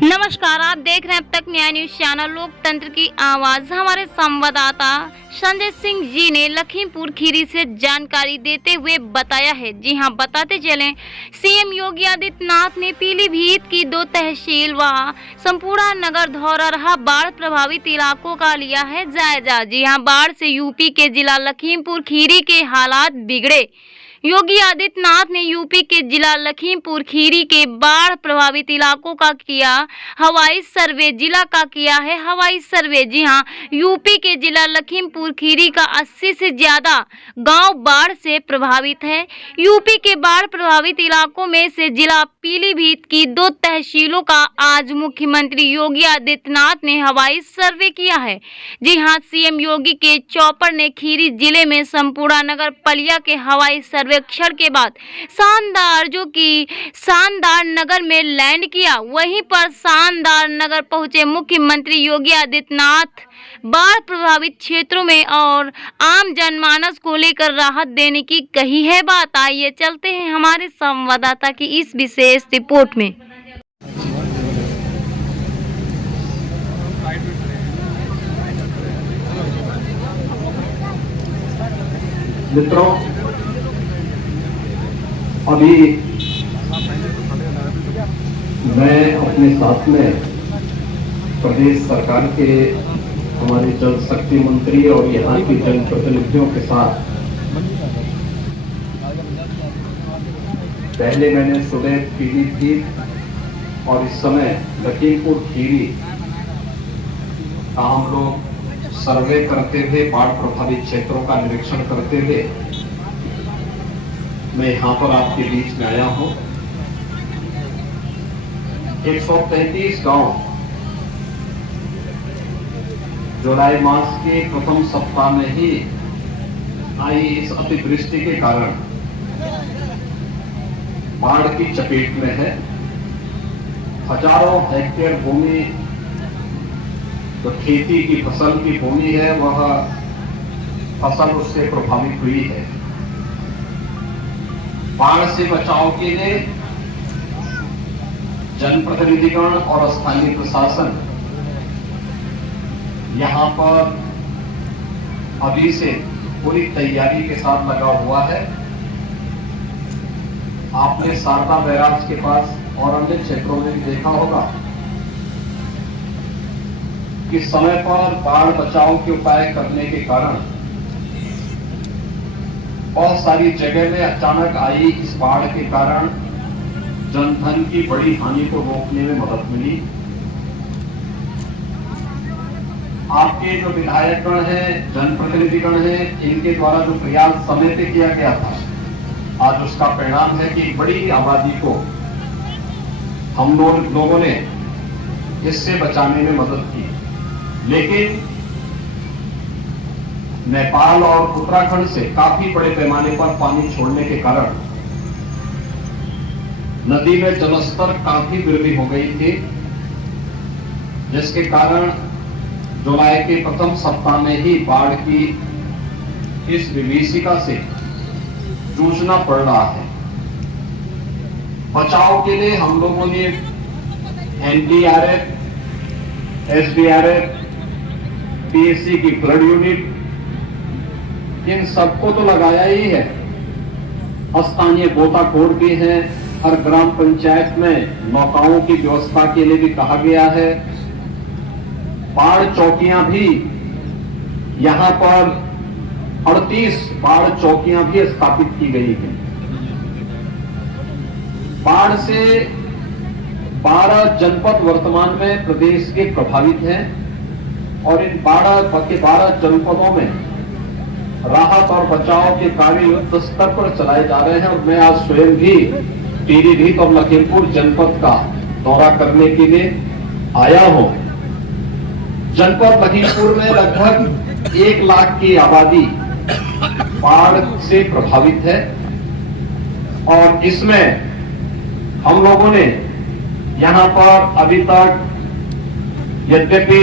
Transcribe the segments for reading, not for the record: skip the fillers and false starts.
नमस्कार, आप देख रहे हैं अब तक न्याय न्यूज चैनल लोकतंत्र की आवाज। हमारे संवाददाता संजय सिंह जी ने लखीमपुर खीरी से जानकारी देते हुए बताया है। जी हां, बताते चलें, सीएम योगी आदित्यनाथ ने पीलीभीत की 2 तहसील व संपूर्ण नगर धौरा रहा बाढ़ प्रभावित इलाकों का लिया है जायजा। जी हां, बाढ़ से यूपी के जिला लखीमपुर खीरी के हालात बिगड़े। योगी आदित्यनाथ ने यूपी के जिला लखीमपुर खीरी के बाढ़ प्रभावित इलाकों का किया हवाई सर्वे। जिला का किया है हवाई सर्वे। जी हां, यूपी के जिला लखीमपुर खीरी का 80 से ज्यादा गांव बाढ़ से प्रभावित है। यूपी के बाढ़ प्रभावित इलाकों में से जिला पीलीभीत की 2 तहसीलों का आज मुख्यमंत्री योगी आदित्यनाथ ने हवाई सर्वे किया है। जी हां, सीएम योगी के चौपर ने खीरी जिले में संपूर्ण नगर पलिया के हवाई सर्वेक्षण के बाद शानदार नगर में लैंड किया। वहीं पर शानदार नगर पहुंचे मुख्यमंत्री योगी आदित्यनाथ बाढ़ प्रभावित क्षेत्रों में और आम जनमानस को लेकर राहत देने की कही है बात। आइए चलते हैं हमारे संवाददाता की इस विशेष रिपोर्ट में। मित्रों, अभी मैं अपने साथ में प्रदेश सरकार के हमारे जल शक्ति मंत्री और यहाँ के जनप्रतिनिधियों के साथ पहले मैंने सुबह पीलीभीत और इस समय लखीमपुर खीरी का हम लोग सर्वे करते हुए बाढ़ प्रभावित क्षेत्रों का निरीक्षण करते हुए मैं यहाँ पर आपके बीच में आया हूँ। 133 गांव जुलाई मास के प्रथम सप्ताह में ही आई इस अतिवृष्टि के कारण बाढ़ की चपेट में है। हजारों हेक्टेयर भूमि जो खेती की फसल की भूमि है वह फसल उससे प्रभावित हुई है। बाढ़ से बचाव के लिए जनप्रतिनिधिगण और स्थानीय प्रशासन यहाँ पर अभी से पूरी तैयारी के साथ लगा हुआ है। आपने शारदा बैराज के पास और अन्य क्षेत्रों में भी देखा होगा कि समय पर बाढ़ बचाव के उपाय करने के कारण बहुत सारी जगह में अचानक आई इस बाढ़ के कारण जनधन की बड़ी हानि को रोकने में मदद मिली। आपके जो विधायकगण हैं, जनप्रतिनिधिगण हैं, इनके द्वारा जो प्रयास समय पे किया गया था, आज उसका परिणाम है कि बड़ी आबादी को हम लोगों ने इससे बचाने में मदद की। लेकिन नेपाल और उत्तराखंड से काफी बड़े पैमाने पर पानी छोड़ने के कारण नदी में जलस्तर काफी वृद्धि हो गई थी, जिसके कारण जुलाई के प्रथम सप्ताह में ही बाढ़ की इस विभीषिका से जूझना पड़ रहा है। बचाव के लिए हम लोगों ने एनडीआरएफ, एसडीआरएफ, पीएससी की फ्लड यूनिट, इन सबको तो लगाया ही है। स्थानीय गोताखोर भी हैं। हर ग्राम पंचायत में नौकाओं की व्यवस्था के लिए भी कहा गया है। बाढ़ चौकियां भी यहां पर 38 बाढ़ चौकियां भी स्थापित की गई हैं। बाढ़ से 12 जनपद वर्तमान में प्रदेश के प्रभावित हैं और इन 12 जनपदों में राहत और बचाव के कार्य युद्ध स्तर पर चलाए जा रहे हैं। और मैं आज स्वयं भी पीलीभीत और लखीमपुर जनपद का दौरा करने के लिए आया हूं। जनपद लखीमपुर में लगभग 1 लाख की आबादी बाढ़ से प्रभावित है और इसमें हम लोगों ने यहां पर अभी तक यद्यपि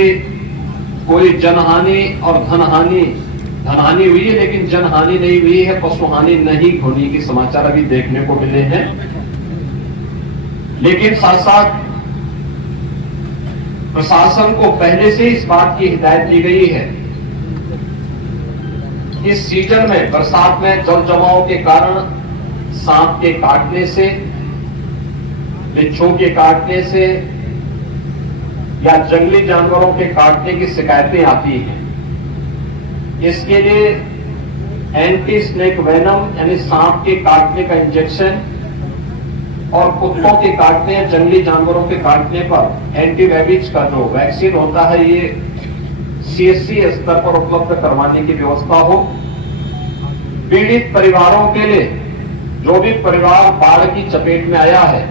कोई जनहानि और धनहानि धनहानि हुई है लेकिन जनहानि नहीं हुई है, पशुहानि नहीं होने के समाचार अभी देखने को मिले हैं। लेकिन साथ साथ प्रशासन को पहले से इस बात की हिदायत दी गई है, इस सीजन में बरसात में जल जमाव के कारण सांप के काटने से, बिच्छू के काटने से या जंगली जानवरों के काटने की शिकायतें आती हैं। इसके लिए एंटी स्नेक वेनम यानी सांप के काटने का इंजेक्शन और कुत्तों के काटने या जंगली जानवरों के काटने पर एंटी रेबीज का जो वैक्सीन होता है, ये सीएससी स्तर पर उपलब्ध करवाने की व्यवस्था हो। पीड़ित परिवारों के लिए, जो भी परिवार बाढ़ की चपेट में आया है,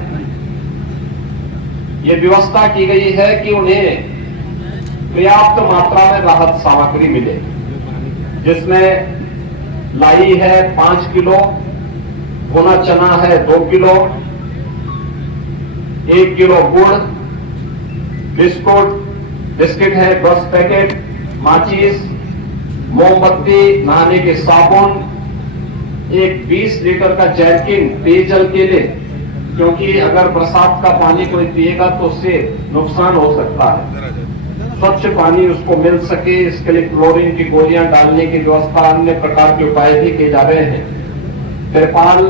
ये व्यवस्था की गई है कि उन्हें पर्याप्त मात्रा में राहत सामग्री मिले, जिसमें लाई है 5 किलो, भुना चना है 2 किलो, 1 किलो गुड़, बिस्किट है 10 पैकेट, माचिस, मोमबत्ती, नहाने के साबुन, एक 20 लीटर का जैरकिन पेयजल के लिए, क्योंकि अगर बरसात का पानी कोई पिएगा तो उससे नुकसान हो सकता है। स्वच्छ पानी उसको मिल सके, इसके लिए क्लोरीन की गोलियां डालने की व्यवस्था, अन्य प्रकार के उपाय भी किए जा रहे हैं। तिरपाल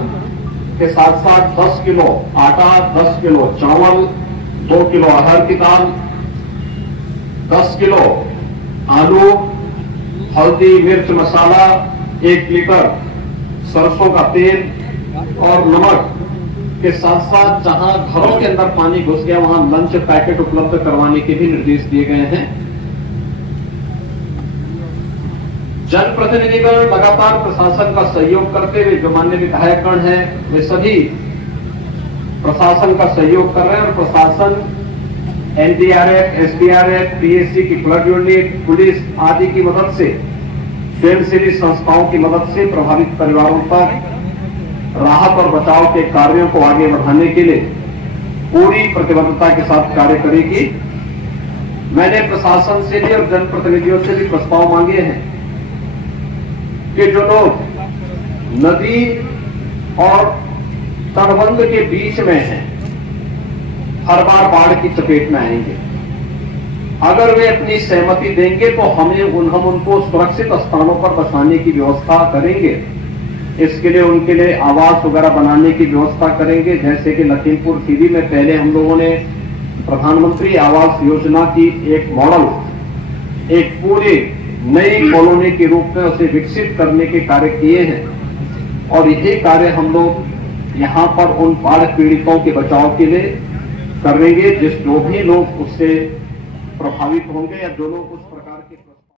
के साथ साथ 10 किलो आटा, 10 किलो चावल, 2 किलो अरहर की दाल, 10 किलो आलू, हल्दी, मिर्च मसाला, 1 लीटर सरसों का तेल और नमक के साथ साथ जहां घरों के अंदर पानी घुस गया वहां लंच पैकेट उपलब्ध करवाने के भी निर्देश दिए गए हैं। जनप्रतिनिधिगण लगातार प्रशासन का सहयोग करते हुए, जो माननीय विधायकगण हैं वे सभी प्रशासन का सहयोग कर रहे हैं और प्रशासन एनडीआरएफ, एसडीआरएफ, पीएससी की फ्लड यूनिट, पुलिस आदि की मदद से, स्वयंसेवी संस्थाओं की मदद से प्रभावित परिवारों पर राहत और बचाव के कार्यों को आगे बढ़ाने के लिए पूरी प्रतिबद्धता के साथ कार्य करेगी। मैंने प्रशासन से भी और जनप्रतिनिधियों से भी प्रस्ताव मांगे हैं कि जो लोग नदी और तटबंध के बीच में हैं, हर बार बाढ़ की चपेट में आएंगे। अगर वे अपनी सहमति देंगे तो हम उनको सुरक्षित स्थानों पर बसाने की व्यवस्था करेंगे। इसके लिए उनके लिए आवास वगैरह बनाने की व्यवस्था करेंगे। जैसे कि लखीमपुर खीरी में पहले हम लोगों ने प्रधानमंत्री आवास योजना की एक मॉडल, एक पूरी नई कॉलोनी के रूप में उसे विकसित करने के कार्य किए हैं और यही कार्य हम लोग यहाँ पर उन बाढ़ पीड़ितों के बचाव के लिए करेंगे, जो भी लोग उससे प्रभावित होंगे या जो लोग उस